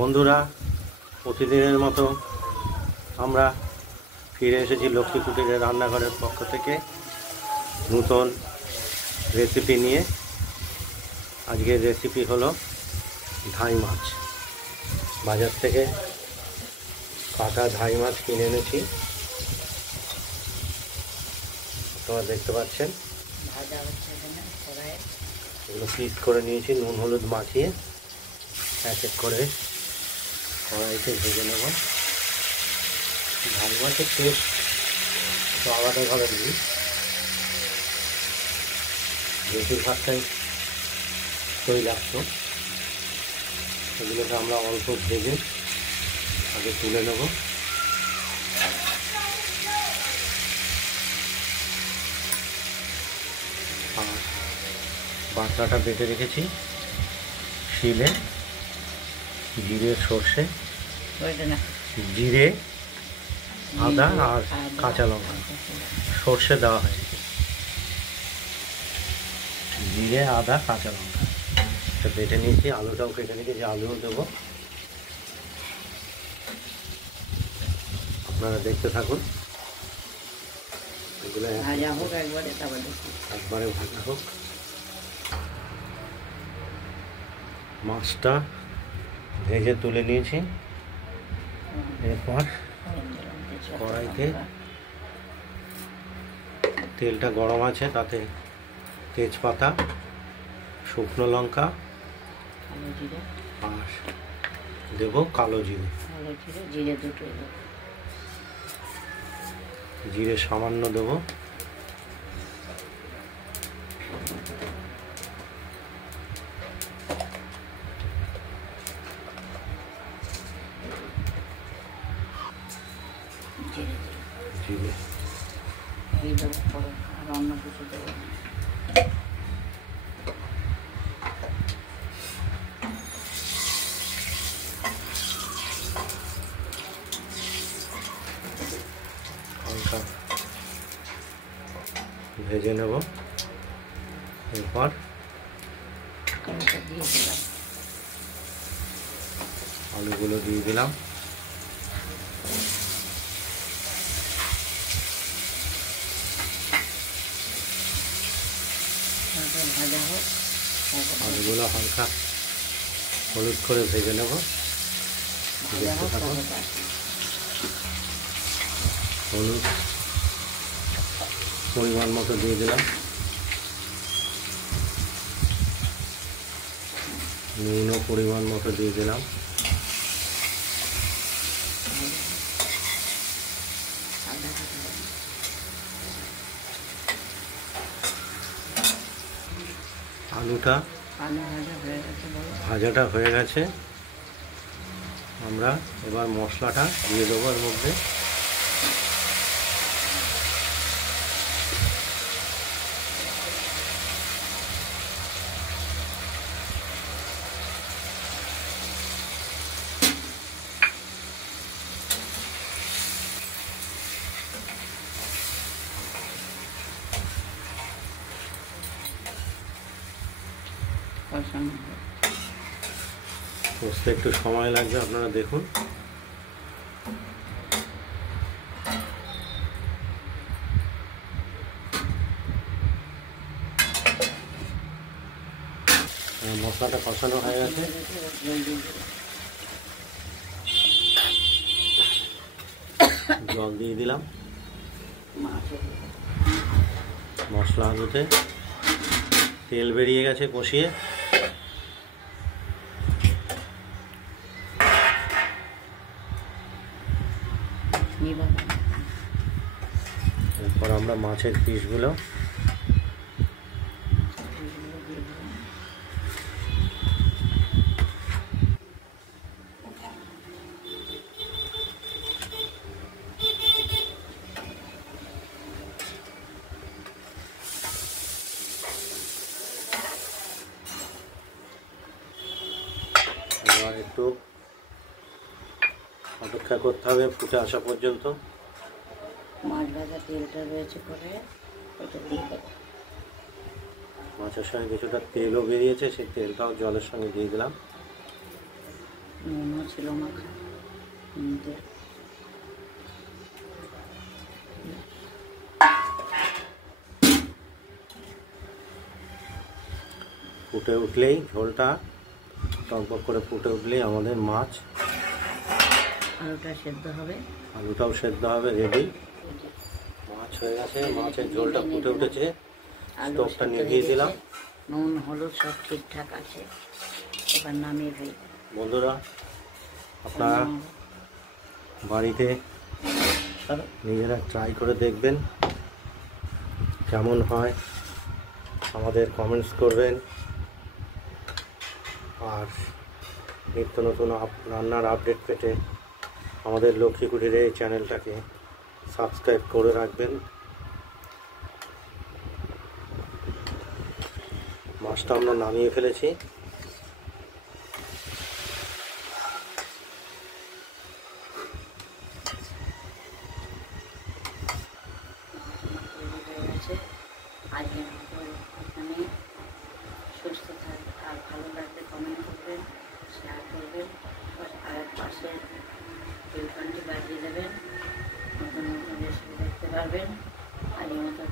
বন্ধুরা, প্রতিদিনের মতো আমরা ফিরে এসেছি লক্ষ্মী কুটিরের রান্নাঘরের পক্ষ থেকে নতুন রেসিপি নিয়ে। আজকের রেসিপি হলো ধাই মাছ। বাজার থেকে কাটা ধাই মাছ কিনে এনেছি, আপনারা দেখতে পাচ্ছেন। এগুলো পিস করে নিয়েছি, নুন হলুদ মাখিয়ে এক এক করে কড়াইতে ভেজে নেব। ধাই মাছের টেস্ট একটু আলাদাভাবে দিই, বেশিরভাগটাই তৈলাক্ত। এগুলোকে আমরা অল্প ভেজে আগে তুলে নেব। আর বাটনাটা বেটে রেখেছি শিলে, জিরে সর্ষে, জিরে আদা আর কাঁচা লঙ্কা, সর্ষে দেওয়া হয়েছে, জিরে আদা কাঁচা লঙ্কা এটা বেটে নিয়েছি। আলুটাও কেটে রেখেছি, আলুও দেবো। আপনারা দেখতে থাকুন। এগুলো একবারে ভাজা হোক। মাছটা ভেজে তুলে নিয়েছি। এরপর কড়াইতে তেলটা গরম আছে, তাতে তেজপাতা, শুকনো লঙ্কা আর দেব কালো জিরে। জিরে সামান্য দেব। জিরে আর অন্য কিছু দেবো। হালকা ভেজে নেব। এরপর আলুগুলো দিয়ে দিলাম। আলুগুলো হালকা হলুদ করে ভেজে নেব। হলুদ পরিমাণ মতো দিয়ে দিলাম, নুনও পরিমাণ মতো দিয়ে দিলাম। আলুটা ভাজাটা হয়ে গেছে। আমরা এবার মশলাটা দিয়ে দেবো এর মধ্যে। কষতে একটু সময় লাগবে, আপনারা দেখুন। মশলাটা কষানো হয়ে গেছে। জল দিয়ে দিলাম মশলা আলুতে। তেল বেরিয়ে গেছে কষিয়ে। এরপর আমরা মাছের পিসগুলো একটু অপেক্ষা করতে হবে ফুটে আসা পর্যন্ত। মাছ ভাজা তেলটা রয়েছে পরে ওটা দিয়ে দেবো। মাছের সঙ্গে কিছুটা তেলও বেরিয়েছে, সেই তেলটাও জলের সঙ্গে দিয়ে দিলাম। নুনও ছিল মাখা কিন্তু ফুটে উঠলেই ঝোলটা টকবক করে ফুটে উঠলেই আমাদের মাছ, আলুটা সেদ্ধ হবে, আলুটাও সেদ্ধ হবে, রেডি। মাছ হয়ে গেছে, মাছের ঝোলটা ফুটে উঠেছে, আলু স্টোভটা সেদ্ধ নিভিয়ে হয়ে গেছে, দিলাম। নুন হলুদ সব ঠিকঠাক আছে, এবার নামিয়ে ফেলি। বন্ধুরা, আপনারা বাড়িতে নিজেরা ট্রাই করে দেখবেন, কেমন হয় আমাদের কমেন্টস করবেন। আর নিত্য নতুন রান্নার আপডেট পেতে আমাদের লক্ষ্মী কুটির এই চ্যানেলটাকে সাবস্ক্রাইব করে রাখবেন। মাছটা আমরা নামিয়ে ফেলেছি। আজকের মতো এখানে, সুস্থ থাকবে আর ভালো লাগলে কমেন্ট করবেন, শেয়ার করবেন, আর পাশে বেলকনটি বাজিয়ে দেবেন, নতুন নতুন রেসিপি দেখতে পারবেন। আজকের মতো